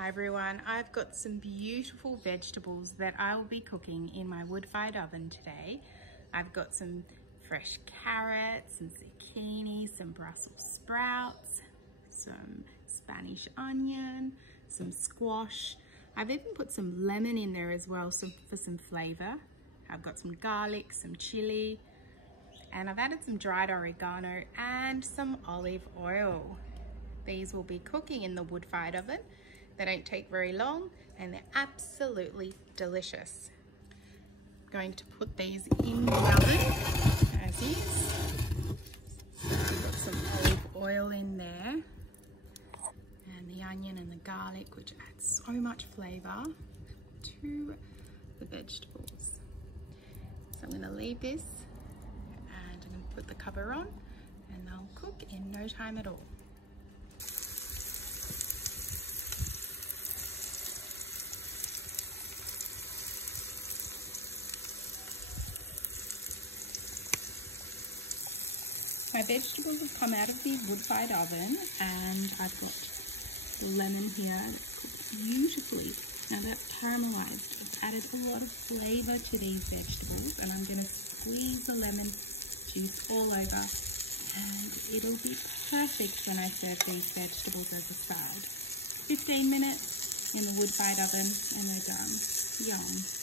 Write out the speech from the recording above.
Hi everyone, I've got some beautiful vegetables that I will be cooking in my wood-fired oven today. I've got some fresh carrots, some zucchini, some Brussels sprouts, some Spanish onion, some squash. I've even put some lemon in there as well for some flavor. I've got some garlic, some chili, and I've added some dried oregano and some olive oil. These will be cooking in the wood-fired oven. They don't take very long and they're absolutely delicious. I'm going to put these in the oven as is. I've got some olive oil in there and the onion and the garlic, which adds so much flavor to the vegetables. So I'm going to leave this and I'm going to put the cover on and they'll cook in no time at all. My vegetables have come out of the wood-fired oven and I've got lemon here. It's cooked beautifully. Now that's caramelized. I've added a lot of flavor to these vegetables and I'm going to squeeze the lemon juice all over and it'll be perfect when I serve these vegetables as a side. 15 minutes in the wood-fired oven and they're done. Yum.